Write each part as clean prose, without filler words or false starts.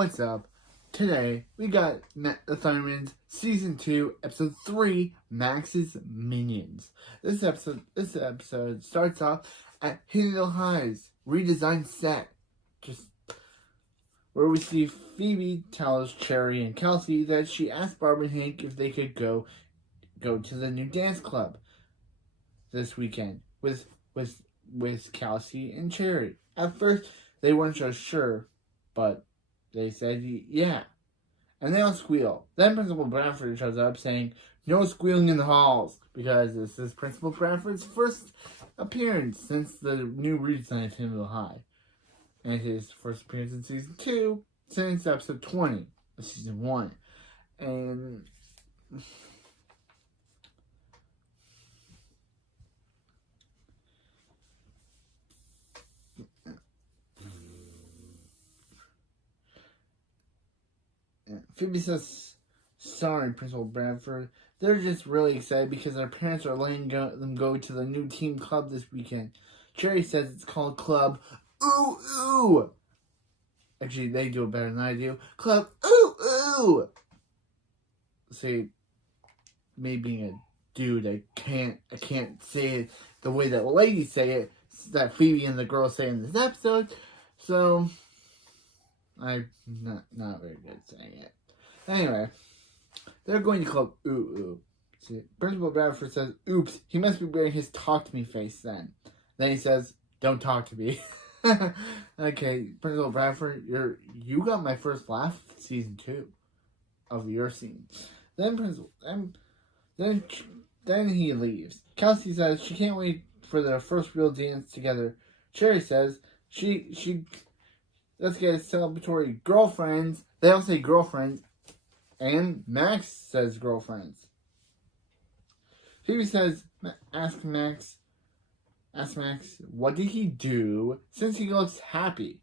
what's up? Today, we got The Thundermans Season 2, Episode 3, Max's Minions. This episode starts off at Hinnville High's redesigned set. Where we see Phoebe tells Cherry and Kelsey that she asked Barb and Hank if they could go to the new dance club this weekend with Kelsey and Cherry. At first, they weren't so sure, but they said yeah. And they all squeal. Then Principal Bradford shows up saying, "No squealing in the halls," because this is Principal Bradford's first appearance since the new redesign of Hinnville High. And his first appearance in Season 2 since Episode 20 of Season 1. And Phoebe says, "Sorry, Principal Bradford. They're just really excited because their parents are letting them go to the new team club this weekend." Cherry says it's called Club Ooh Ooh. Actually, they do it better than I do. Club Ooh Ooh. See, me being a dude, I can't say it the way that ladies say it, that Phoebe and the girls say in this episode. So I'm not very good at saying it. Anyway, they're going to Club Ooh Ooh. See, Principal Bradford says, "Oops, he must be wearing his talk to me face then." Then he says, "Don't talk to me." Okay, Principal Bradford, you got my first laugh in Season 2 of your scene. Then he leaves. Kelsey says she can't wait for their first real dance together. Cherry says let's get a celebratory girlfriends. They all say girlfriends. And Max says girlfriends. Phoebe says, ask Max, what did he do since he looks happy?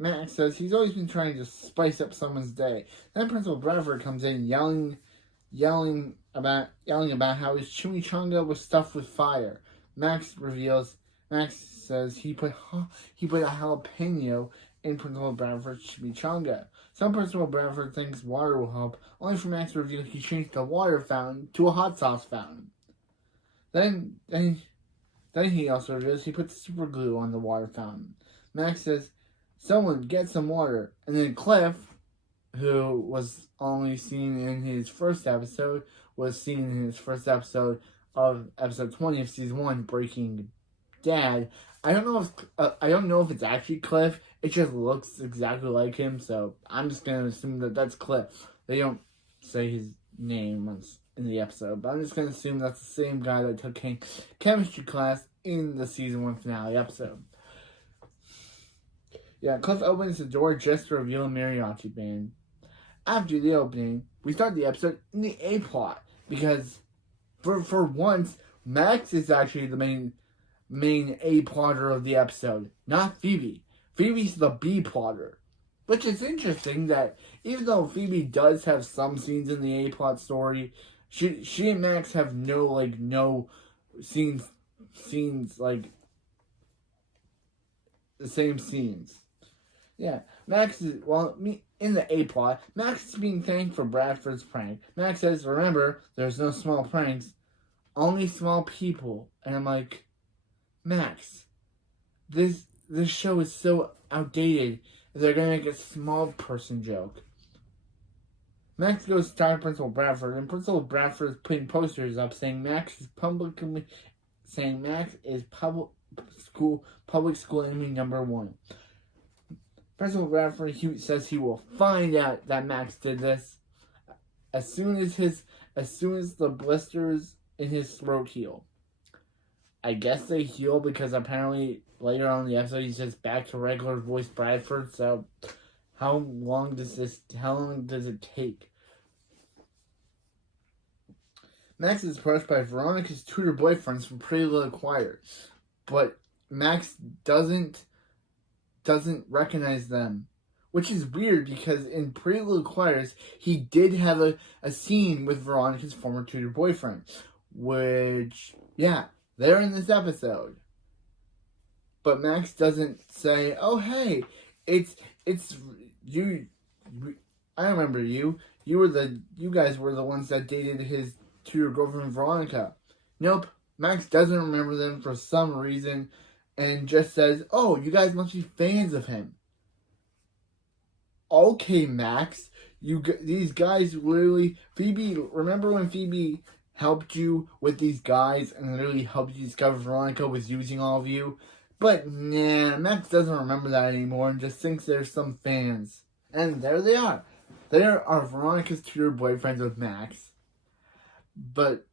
Max says he's always been trying to spice up someone's day. Then Principal Bradford comes in yelling about how his chimichanga was stuffed with fire. Max says he put a jalapeno in Principal Bradford's chimichanga. Some Principal Bradford thinks water will help, only for Max to reveal he changed the water fountain to a hot sauce fountain. Then he also reveals he put super glue on the water fountain. Max says, "Someone get some water." And then Cliff, who was only seen in his first episode, was seen in his first episode of episode 20 of Season 1, Breaking Dad. I don't know if it's actually Cliff. It just looks exactly like him, so I'm just going to assume that that's Cliff. They don't say his name once in the episode, but I'm just going to assume that's the same guy that took chemistry class in the Season 1 finale episode. Yeah, Cliff opens the door just to reveal a mariachi band. After the opening, we start the episode in the A plot, because for once, Max is actually the main A plotter of the episode, not Phoebe. Phoebe's the B plotter. Which is interesting that even though Phoebe does have some scenes in the A plot story, she and Max have no scenes like the same scenes. Yeah, Max is, in the A plot, Max is being thanked for Bradford's prank. Max says, "Remember, there's no small pranks, only small people." And I'm like, Max, this show is so outdated. They're going to make a small person joke. Max goes to talk to Principal Bradford, and Principal Bradford is putting posters up saying Max is public school enemy number 1. Principal Bradford says he will find out that Max did this as soon as the blisters in his throat heal. I guess they heal because apparently later on in the episode he's just back to regular voice Bradford. So how long does it take? Max is approached by Veronica's tutor boyfriends from Pretty Little Choir, but Max doesn't recognize them, which is weird because in Pretty Little Choirs he did have a scene with Veronica's former tutor boyfriend, which they're in this episode. But Max doesn't say, "Oh hey, it's you, I remember you. You guys were the ones that dated his tutor girlfriend Veronica. Nope, Max doesn't remember them for some reason, and just says, "Oh, you guys must be fans of him." Okay, Max, these guys literally. Phoebe, remember when Phoebe helped you with these guys and literally helped you discover Veronica was using all of you? But nah, Max doesn't remember that anymore and just thinks there's some fans. And there they are. There are Veronica's tutor boyfriends with Max. But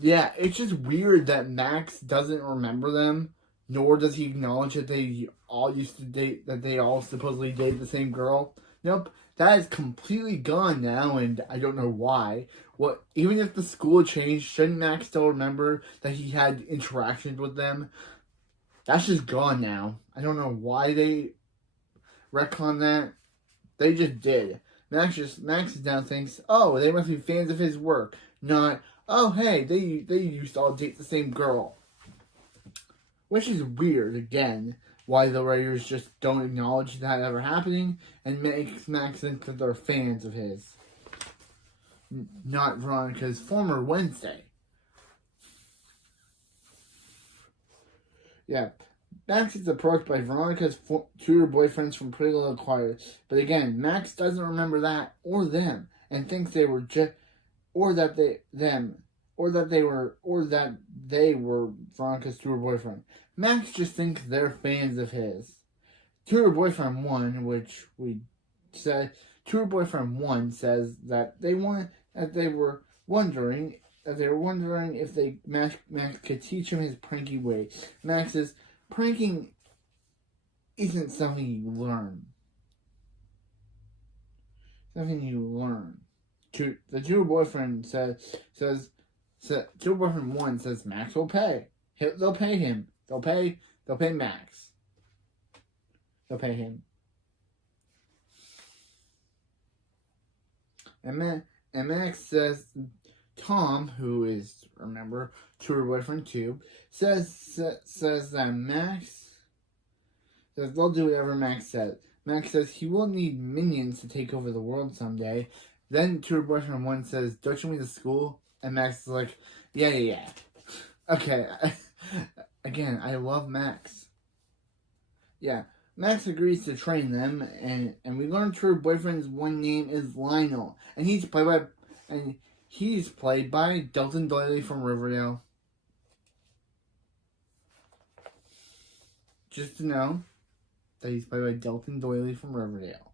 yeah, it's just weird that Max doesn't remember them, nor does he acknowledge that they all used to date, that they all supposedly date the same girl. Nope, that is completely gone now, and I don't know why. What? Even if the school changed, shouldn't Max still remember that he had interactions with them? That's just gone now. I don't know why they retcon that. They just did. Max now thinks, oh, they must be fans of his work, not, oh, hey, they used to all date the same girl. Which is weird, again, why the writers just don't acknowledge that ever happening and makes Max think that they're fans of his. Not Veronica's former Wednesday. Yeah. Max is approached by Veronica's tutor boyfriends from Pretty Little Choir. But again, Max doesn't remember that or them and thinks they were they were Veronica's tutor boyfriend. Max just thinks they're fans of his. Tutor boyfriend 1, which we said, tutor boyfriend 1 says that they were wondering if Max could teach him his pranky way. Max says, pranking isn't something you learn. Something you learn. The tutor boyfriend tutor boyfriend 1 says Max will pay. They'll pay him. They'll pay Max. They'll pay him. And Max says Tom, who is, remember, tutor boyfriend 2, says that Max says they'll do whatever Max says. Max says he will need minions to take over the world someday. Then tutor boyfriend 1 says, don't you mean the school? And Max is like, yeah. Okay. Again, I love Max. Yeah. Max agrees to train them, and we learn tutor boyfriend's one name is Lionel. And he's played by Dalton Doyley from Riverdale. Just to know that he's played by Dalton Doyley from Riverdale.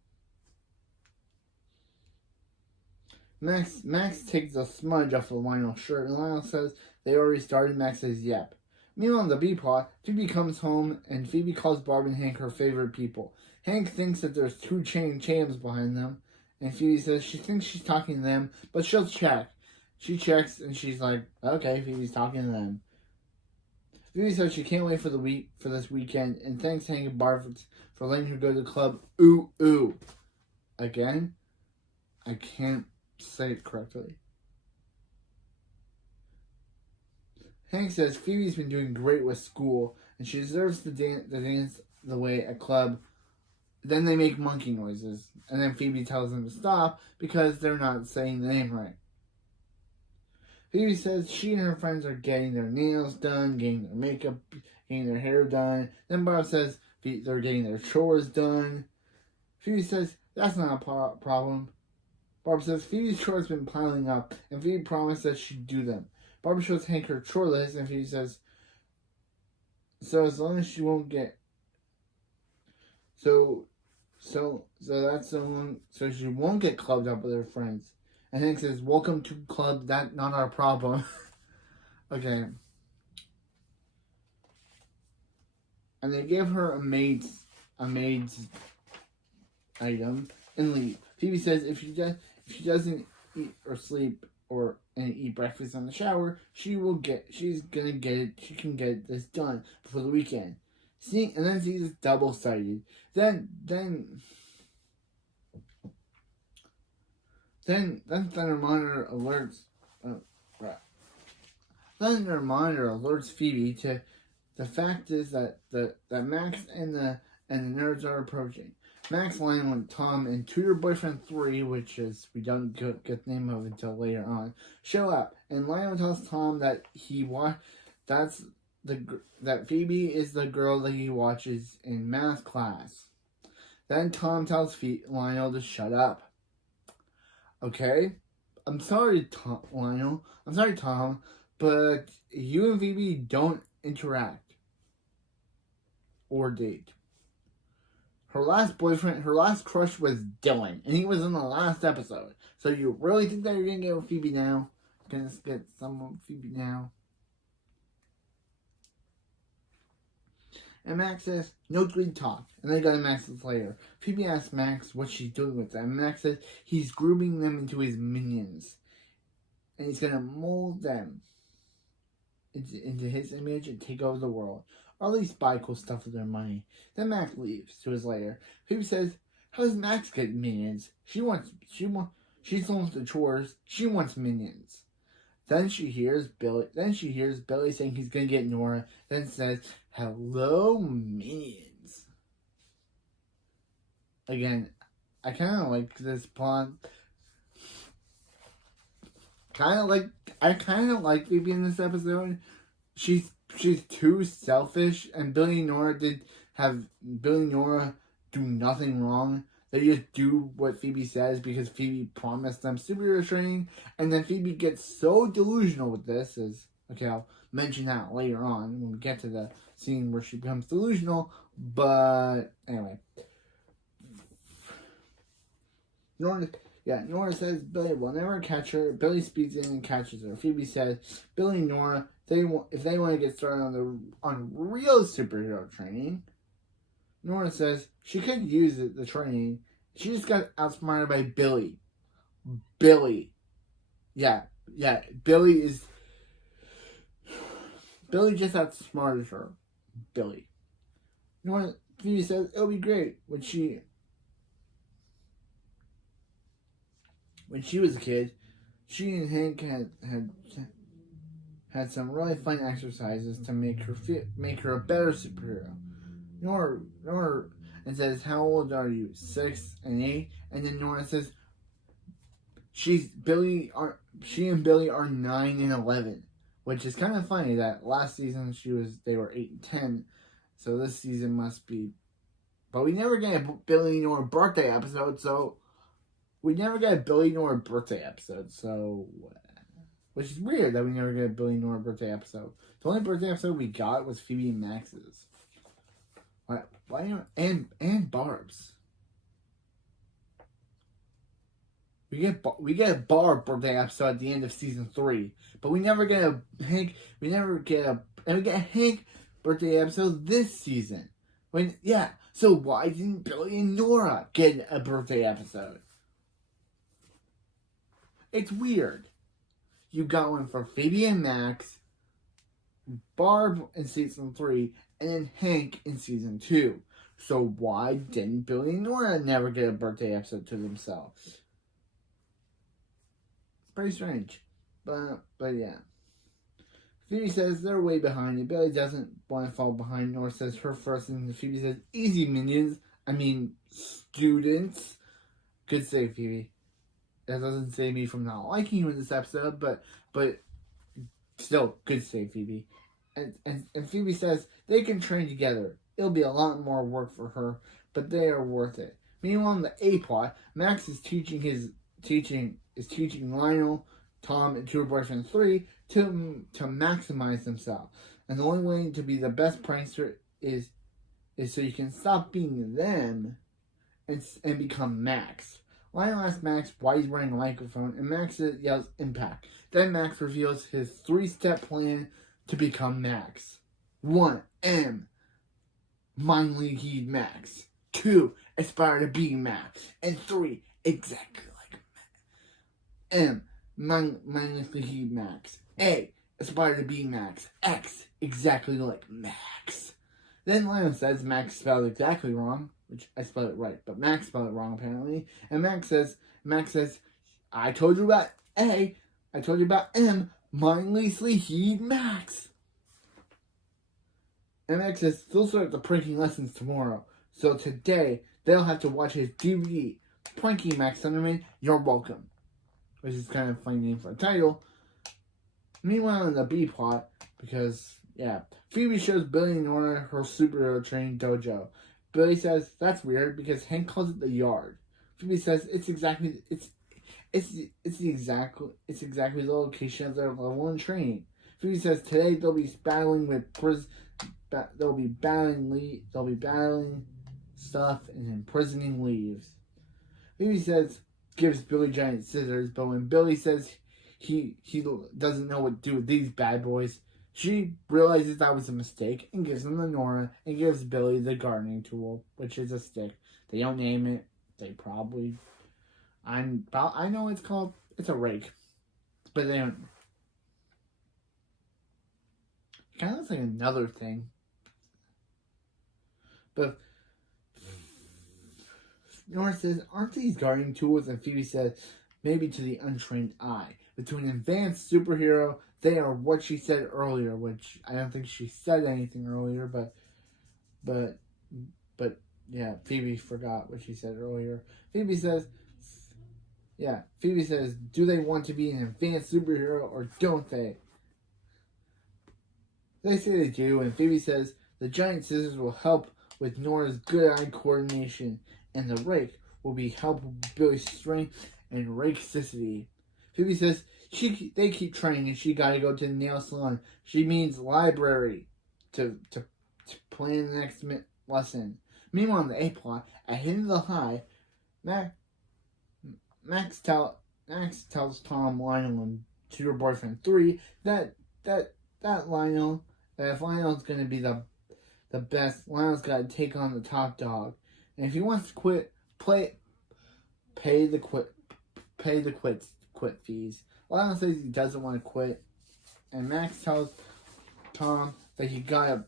Max takes a smudge off of Lionel's shirt, and Lionel says they already started. Max says, yep. Meanwhile, in the B plot, Phoebe comes home, and Phoebe calls Barb and Hank her favorite people. Hank thinks that there's 2 chams behind them, and Phoebe says she thinks she's talking to them, but she'll check. She checks, and she's like, okay, Phoebe's talking to them. Phoebe says she can't wait for this weekend, and thanks Hank and Barb for letting her go to the club. Ooh. Again, I can't say it correctly. Hank says Phoebe's been doing great with school, and she deserves to dance the way at club. Then they make monkey noises, and then Phoebe tells them to stop because they're not saying the name right. Phoebe says she and her friends are getting their nails done, getting their makeup, getting their hair done. Then Barb says they're getting their chores done. Phoebe says that's not a problem. Barb says Phoebe's chores have been piling up, and Phoebe promised that she'd do them. Barb shows Hank her chore list, and Phoebe says, so as long as she won't get, so that's so long, so she won't get clubbed up with her friends. And Hank says, welcome to club, that's not our problem. Okay. And they give her a maid's item and leave. Phoebe says if she doesn't eat or sleep and eat breakfast in the shower, she can get this done before the weekend. And then she's double-sided. Then Thunder Monitor alerts Phoebe to the fact is that Max and the nerds are approaching. Max, Lionel, Tom, and Tutor Boyfriend 3, which is we don't get the name of until later on, show up, and Lionel tells Tom that that Phoebe is the girl that he watches in math class. Then Tom tells Lionel to shut up. Okay, I'm sorry, Lionel. I'm sorry, Tom, but you and Phoebe don't interact or date. Her last crush was Dylan, and he was in the last episode. So you really think that you're gonna get with Phoebe now? Gonna get some with Phoebe now? And Max says, no good talk. And they go to Max's lair. Phoebe asks Max what she's doing with them. Max says he's grooming them into his minions. And he's gonna mold them into his image and take over the world. Or at least buy cool stuff with their money. Then Max leaves to his lair. Phoebe says, how does Max get minions? She's the one with the chores. She wants minions. Then she hears Billy saying he's gonna get Nora. Then says, hello, minions. Again, I kinda like this plot. I kinda like Phoebe in this episode. She's too selfish, and Billy and Nora do nothing wrong. They just do what Phoebe says because Phoebe promised them superhero training, and then Phoebe gets so delusional with this. I'll mention that later on when we get to the scene where she becomes delusional. But anyway, Nora says Billy will never catch her. Billy speeds in and catches her. Phoebe says Billy and Nora, if they want to get started on real superhero training. Nora says she could use the training. She just got outsmarted by Billy. Billy just outsmarted her. Billy. Phoebe says it'll be great when she was a kid. She and Hank had some really fun exercises to make her a better superhero. Nora and says, how old are you? 6 and 8? And then Nora says she and Billy are 9 and 11. Which is kind of funny that last season they were 8 and 10. So this season must be, but we never get a Billy and Nora birthday episode, so which is weird that we never get a Billy and Nora birthday episode. The only birthday episode we got was Phoebe and Max's. And Barb's. We get a Barb birthday episode at the end of season 3, but we never get a Hank. We get a Hank birthday episode this season. So why didn't Billy and Nora get a birthday episode? It's weird. You got one for Phoebe and Max, Barb in season 3, and then Hank in season 2. So why didn't Billy and Nora never get a birthday episode to themselves? It's pretty strange. But yeah. Phoebe says they're way behind, and Billy doesn't want to fall behind. Nora says her first, and Phoebe says, easy minions. I mean, students. Good save, Phoebe. That doesn't save me from not liking you in this episode, but still, good save, Phoebe. And Phoebe says they can train together. It'll be a lot more work for her, but they are worth it. Meanwhile, in the A plot, Max is teaching Lionel, Tom, and Tutor Boyfriend 3 to maximize themselves. And the only way to be the best prankster is so you can stop being them and become Max. Lionel asks Max why he's wearing a microphone, and Max yells impact. Then Max reveals his 3-step plan to become Max. 1. M. Mindly heed Max. 2. Aspire to be Max. And 3. Exactly like Max. M. Mindlessly heed Max. A. Aspire to be Max. X. Exactly like Max. Then Lionel says Max spelled exactly wrong, which I spelled it right, but Max spelled it wrong apparently. And Max says, I told you about A. I told you about M. Mindlessly heed Max. And Max says, they'll start the pranking lessons tomorrow. So today, they'll have to watch his DVD. Pranky Max Thunderman, you're welcome. Which is kind of a funny name for a title. Meanwhile, in the B plot, because, Phoebe shows Billy and Nora her superhero training dojo. Billy says, that's weird, because Hank calls it the yard. Phoebe says, it's exactly the location of their level 1 training. Phoebe says, today they'll be battling stuff and imprisoning leaves. Phoebe says, gives Billy giant scissors, but when Billy says he doesn't know what to do with these bad boys, she realizes that was a mistake and gives them to Nora and gives Billy the gardening tool, which is a stick. They don't name it. They probably... I know it's a rake. But they don't... It kind of looks like another thing. But Nora says, aren't these gardening tools? And Phoebe says, maybe to the untrained eye. But to an advanced superhero, they are what she said earlier, which I don't think she said anything earlier, but yeah, Phoebe forgot what she said earlier. Phoebe says, do they want to be an advanced superhero or don't they? They say they do, and Phoebe says, the giant scissors will help with Nora's good eye coordination, and the rake will be help with Billy's strength and rakesicity. Phoebe says they keep training and she gotta go to the nail salon. She means library to plan the next lesson. Meanwhile, in the A plot, at Hidden the High, Max tells Tom, Lionel, and Tutor Boyfriend 3 that if Lionel's gonna be the best, Lionel's gotta take on the top dog. And if he wants to quit, pay the quit fees. Lionel says he doesn't want to quit, and Max tells Tom that he got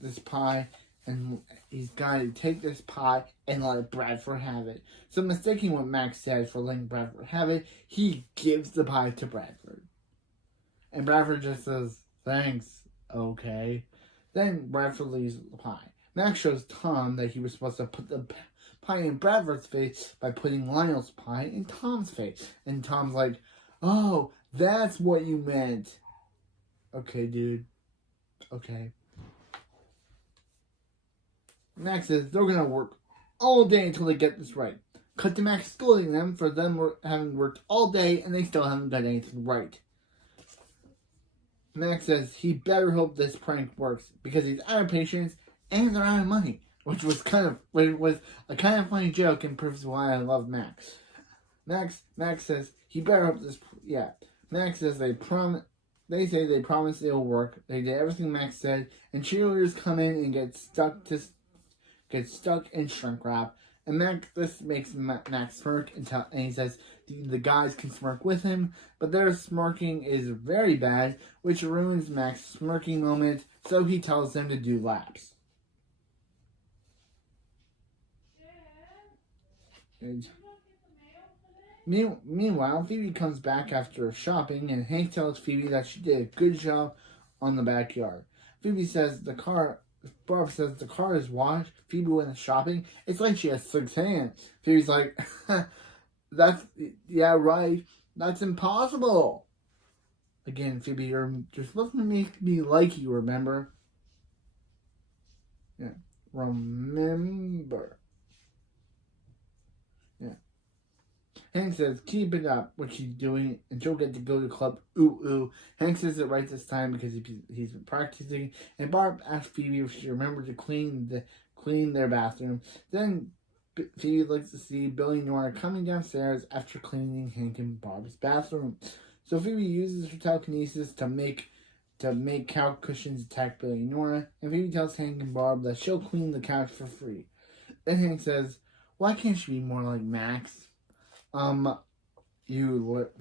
this pie, and he's got to take this pie and let Bradford have it. So mistaking what Max said for letting Bradford have it, he gives the pie to Bradford. And Bradford just says, thanks, okay. Then Bradford leaves the pie. Max shows Tom that he was supposed to put the pie in Bradford's face by putting Lionel's pie in Tom's face. And Tom's like, oh, that's what you meant. Okay, dude. Okay. Max says they're going to work all day until they get this right. Cut to Max scolding them for them having worked all day and they still haven't got anything right. Max says he better hope this prank works because he's out of patience and they're out of money, which was a kind of funny joke and proves why I love Max. Max says he better hope this. Yeah, Max says they say they promise it will work. They did everything Max said, and cheerleaders come in and get stuck in shrink wrap. And this makes Max smirk and he says the guys can smirk with him, but their smirking is very bad, which ruins Max's smirking moment. So he tells them to do laps. Meanwhile, Phoebe comes back after shopping, and Hank tells Phoebe that she did a good job on the backyard. Barb says the car is washed. Phoebe went shopping. It's like she has 6 hands. Phoebe's like, yeah, right. That's impossible. Again, Phoebe, you're supposed to make me like you, remember? Yeah, remember. Yeah. Hank says, keep it up, what she's doing, and she'll get to go to the club. Ooh, ooh. Hank says it right this time because he's been practicing. And Barb asks Phoebe if she remembered to clean their bathroom. Then Phoebe looks to see Billy and Nora coming downstairs after cleaning Hank and Barb's bathroom. So Phoebe uses her telekinesis to make couch cushions attack Billy and Nora. And Phoebe tells Hank and Barb that she'll clean the couch for free. Then Hank says, why can't she be more like Max?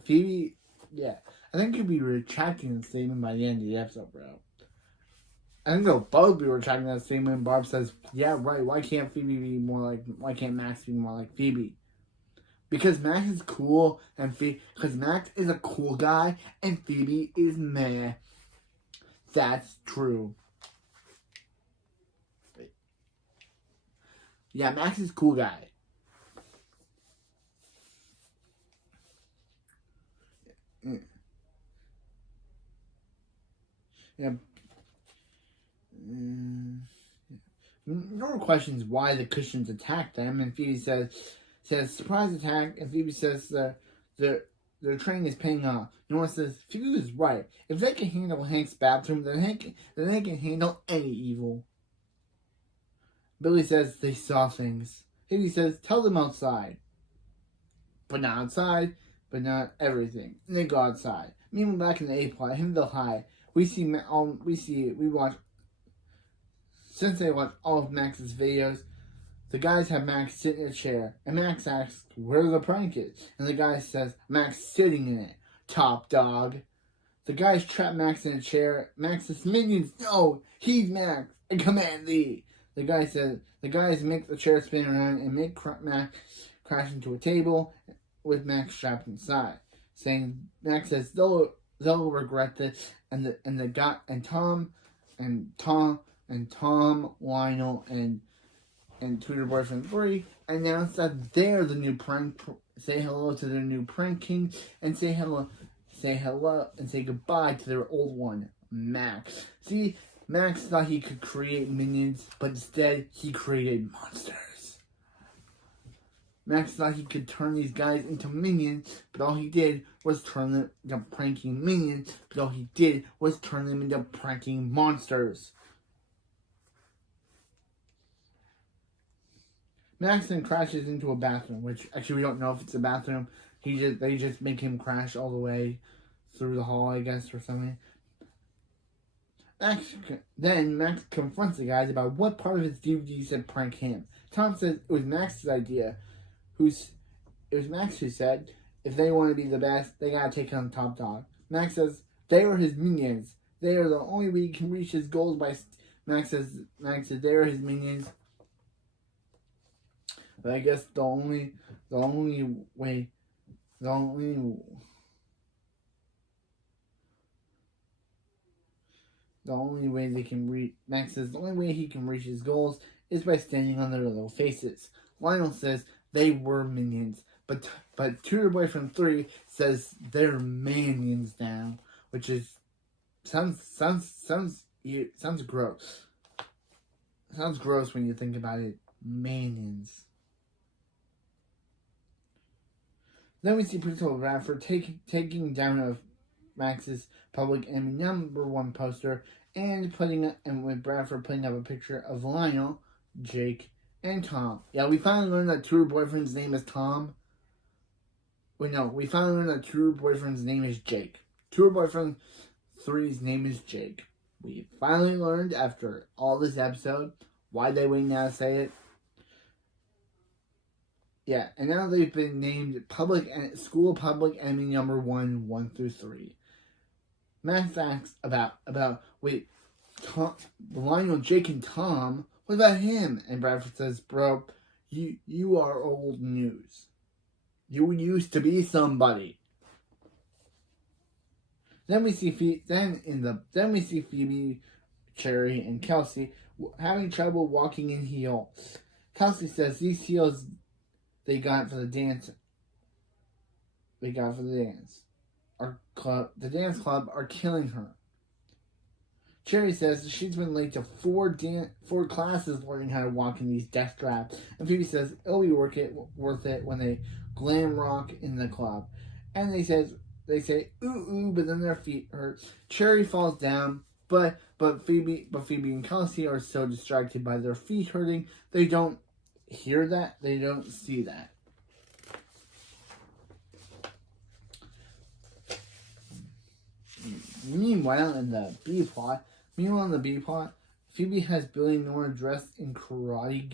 Phoebe, yeah. I think you'll be retracting the statement by the end of the episode, bro. I think they'll both be retracting that statement. Barb says, yeah, right. Why can't Max be more like Phoebe? Because Max is cool, because Max is a cool guy, and Phoebe is meh. That's true. Yeah, Max is a cool guy. Yeah. Nora questions why the cushions attacked them, and Phoebe says surprise attack, and Phoebe says their training is paying off. Nora says Phoebe was right. If they can handle Hank's bathroom, then they can handle any evil. Billy says they saw things. Phoebe says tell them outside, but not outside, but not everything. And they go outside. Meanwhile, back in the A plot, Himville High, we watch. Since they watch all of Max's videos, the guys have Max sit in a chair, and Max asks where the prank is, and the guy says Max sitting in it. Top dog. The guys trap Max in a chair. Max says, "Minions, no, he's Max, and command thee." The guys make the chair spin around and make Max crash into a table with Max trapped inside. Saying Max says they'll regret this, and Tom, Lionel, and Tutor Boyfriend 3 announce that they're the new prank. Say hello to their new prank king, and say hello, and say goodbye to their old one, Max. See, Max thought he could create minions, but instead he created monsters. Max thought he could turn these guys into minions, but all he did was turn them into pranking minions, but all he did was turn them into pranking monsters. Max then crashes into a bathroom, which actually we don't know if it's a bathroom. They just make him crash all the way through the hall, I guess, or something. Max confronts the guys about what part of his DVD said prank him. Tom says it was Max's idea. It was Max who said if they want to be the best, they gotta take on Top Dog. Max says they are his minions. They are the only way he can reach his goals. Max says they are his minions. But I guess the only way they can reach Max says the only way he can reach his goals is by standing on their little faces. Lionel says they were minions, but Tutor Boyfriend 3 says they're manions now, which is sounds gross. Sounds gross when you think about it. Manions. Then we see Principal Bradford taking down of Max's public enemy #1 poster and with Bradford putting up a picture of Lionel, Jake, and Tom. Yeah, we finally learned that Tutor Boyfriend's name is Tom. We finally learned that Tutor Boyfriend's name is Jake. Tutor Boyfriend 3's name is Jake. We finally learned after all this episode why they waiting now to say it. Yeah, and now they've been named school public enemy #1, 1 through 3. Max asks about Tom, Lionel, Jake, and Tom. What about him? And Bradford says, "Bro, you are old news. You used to be somebody." Then we see Phoebe, Cherry, and Kelsey having trouble walking in heels. Kelsey says these heels they got for the dance. The dance club are killing her. Cherry says she's been late to four classes learning how to walk in these death traps. And Phoebe says it'll be worth it when they glam rock in the club. And they say ooh, but then their feet hurt. Cherry falls down, but Phoebe and Kelsey are so distracted by their feet hurting, they don't hear that, they don't see that. Meanwhile, in the B plot, Phoebe has Billy and Nora dressed in karate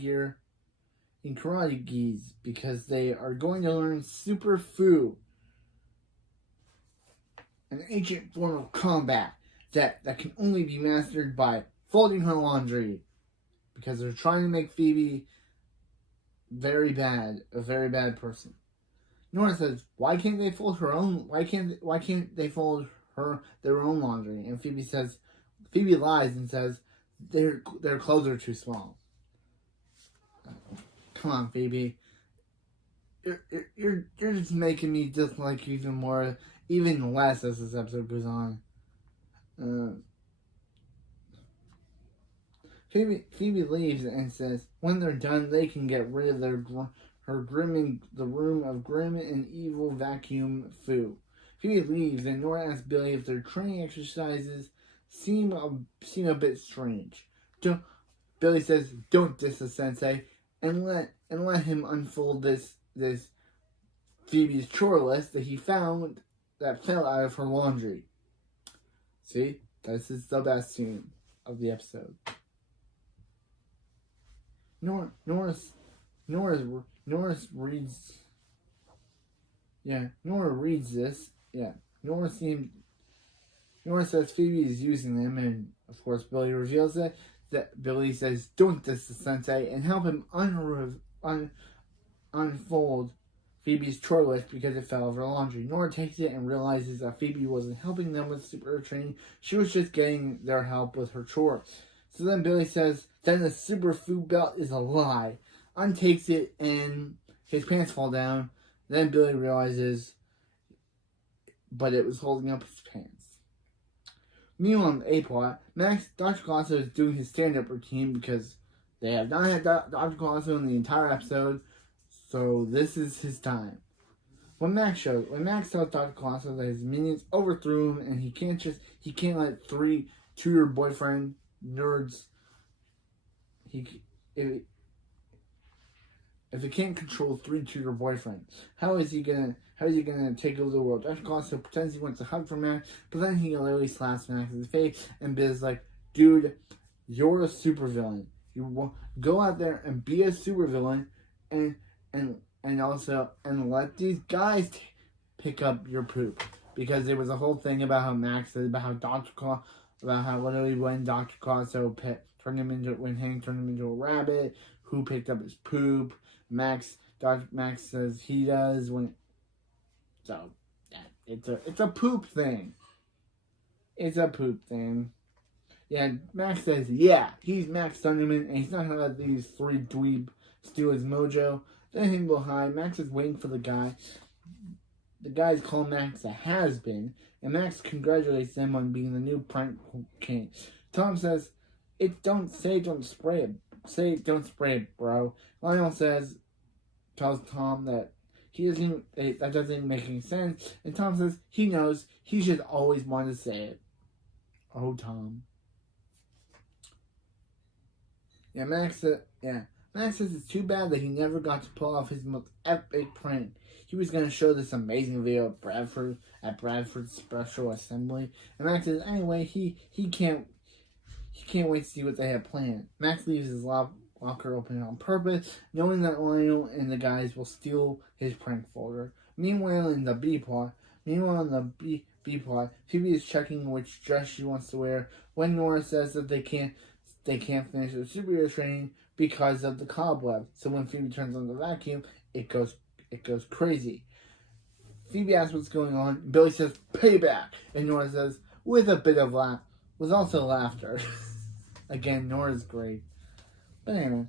gis, because they are going to learn Super Fu, an ancient form of combat that can only be mastered by folding her laundry, because they're trying to make Phoebe a very bad person. Nora says, "Why can't they fold her own? Why can't they fold their own laundry?" And Phoebe lies and says their clothes are too small. Come on, Phoebe. You're just making me dislike you even more, even less as this episode goes on. Phoebe leaves and says when they're done, they can get rid of the room of grim and evil vacuum foo. Phoebe leaves, and Nora asks Billy if their training exercises seem a bit strange. Billy says, "Don't diss the sensei," and let him unfold this Phoebe's chore list that he found that fell out of her laundry. See, this is the best scene of the episode. Nora reads this. Yeah. Nora says Phoebe is using them, and of course Billy reveals it. That Billy says, "Don't diss the sensei," and help him unfold Phoebe's chore list because it fell over laundry. Nora takes it and realizes that Phoebe wasn't helping them with superhero training. She was just getting their help with her chore. So then Billy says, then the super food belt is a lie. Untakes it and his pants fall down. Then Billy realizes, but it was holding up his pants. Meanwhile, on the A-plot, Dr. Colosso is doing his stand-up routine because they have not had Dr. Colosso in the entire episode, so this is his time. When Max tells Dr. Colosso that his minions overthrew him and he can't let 3 tutor boyfriend nerds, if he can't control 3 tutor boyfriends, how is he gonna take over the world? Dr. Colosso pretends he wants a hug from Max, but then he literally slaps Max's face, and Biz like, "Dude, you're a supervillain. You go out there and be a supervillain, and let these guys pick up your poop." Because there was a whole thing about how Max said about how literally when Dr. Colosso when Hank turned him into a rabbit, who picked up his poop. Max says he does when. So it's a poop thing. It's a poop thing. Yeah, Max says, yeah, he's Max Thunderman, and he's not gonna let these 3 dweeb steal his mojo. Then him go high. Max is waiting for the guy. The guys call Max a has-been, and Max congratulates them on being the new prank king. Tom says, don't spray it, bro. Lionel tells Tom that that doesn't make any sense, and Tom says he knows, he just always wanted to say it. Oh, Tom. Max says it's too bad that he never got to pull off his most epic prank. He was going to show this amazing video at Bradford's special assembly, and Max says anyway he can't wait to see what they have planned. Max leaves his locker open on purpose, knowing that Lionel and the guys will steal his prank folder. Meanwhile, in the B plot, Phoebe is checking which dress she wants to wear when Nora says that they can't finish their superhero training because of the cobweb. So when Phoebe turns on the vacuum, it goes crazy. Phoebe asks what's going on. Billy says, "Payback," and Nora says, with a bit of also laughter. Again, Nora's great. But anyway,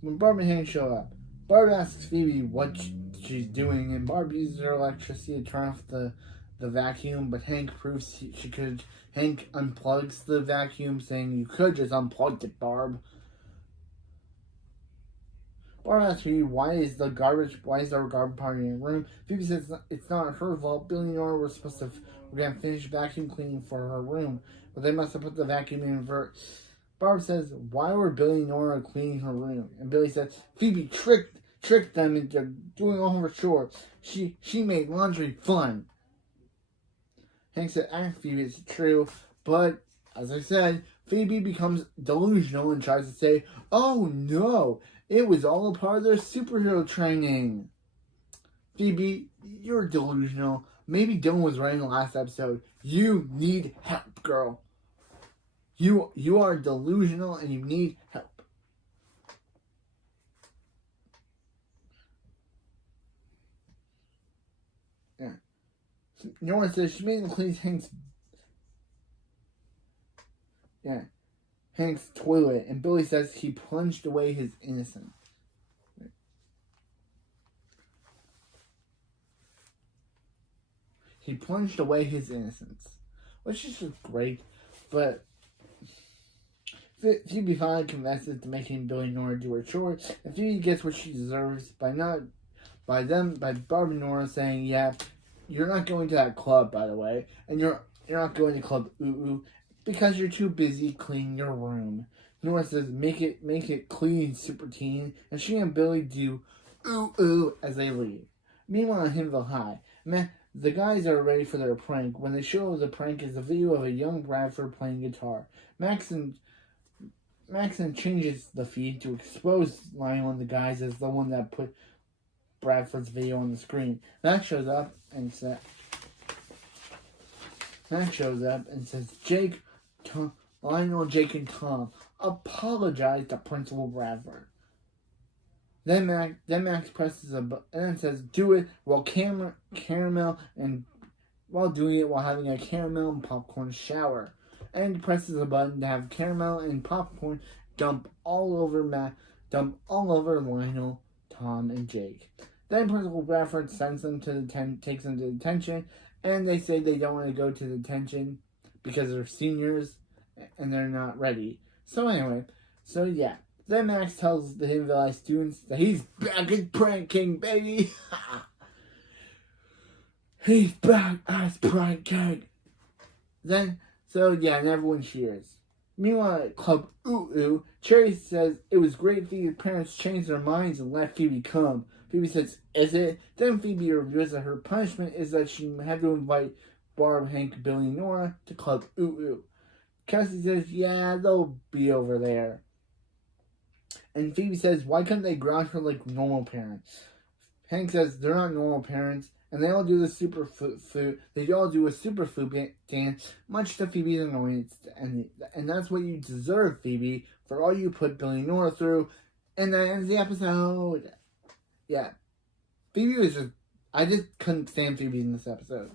when Barb and Hank show up, Barb asks Phoebe what she's doing, and Barb uses her electricity to turn off the vacuum, but Hank proves she could. Hank unplugs the vacuum, saying, "You could just unplug it, Barb." Barb asks Phoebe, why is there garbage party in her room? Phoebe says it's not her fault. Billy and Nora were going to finish vacuum cleaning for her room, but they must have put the vacuum in reverse. Barb says, why were Billy and Nora cleaning her room? And Billy says, Phoebe tricked them into doing all her chores. She made laundry fun. Hank said, ask Phoebe it's true, but as I said, Phoebe becomes delusional and tries to say, oh no, it was all a part of their superhero training. Phoebe, you're delusional. Maybe Dylan was right in the last episode. You need help, girl. You are delusional and you need help. Yeah. Nora says she made him clean Hank's. Yeah. Hank's toilet, and Billy says he plunged away his innocence. He plunged away his innocence, which is just great, but Phoebe finally confesses to making Billy and Nora do her chores, and Phoebe gets what she deserves by Barb and Nora saying, "Yeah, you're not going to that club, by the way, and you're not going to Club Ooh Ooh because you're too busy cleaning your room." Nora says, "Make it clean, super teen," and she and Billy do ooh ooh as they leave. Meanwhile, in Hinville High, the guys are ready for their prank. When they show the prank is a video of a young Bradford playing guitar. Maxon changes the feed to expose Lionel and the guys as the one that put Bradford's video on the screen. Max shows up and says, Lionel, Jake, and Tom apologize to Principal Bradford. Then Max presses a button and says, "Do it," while having a caramel and popcorn shower. And he presses a button to have caramel and popcorn dump all over Lionel, Tom, and Jake. Then Principal Bradford takes them to detention, and they say they don't want to go to detention because they're seniors and they're not ready. Then Max tells the Hinville High students that he's back as Prank King, baby. He's back as Prank King. And everyone cheers. Meanwhile, at Club Ooh Ooh, Cherry says it was great Phoebe's parents changed their minds and let Phoebe come. Phoebe says, "Is it?" Then Phoebe reveals that her punishment is that she had to invite Barb, Hank, Billy, and Nora to Club Ooh Ooh. Cassie says, "Yeah, they'll be over there." And Phoebe says, "Why couldn't they ground her like normal parents?" Hank says they're not normal parents, and they all do the They all do a superfood dance, much to Phoebe's annoyance, and that's what you deserve, Phoebe, for all you put Billy and Nora through. And that ends the episode. Yeah, Phoebe was I just couldn't stand Phoebe in this episode.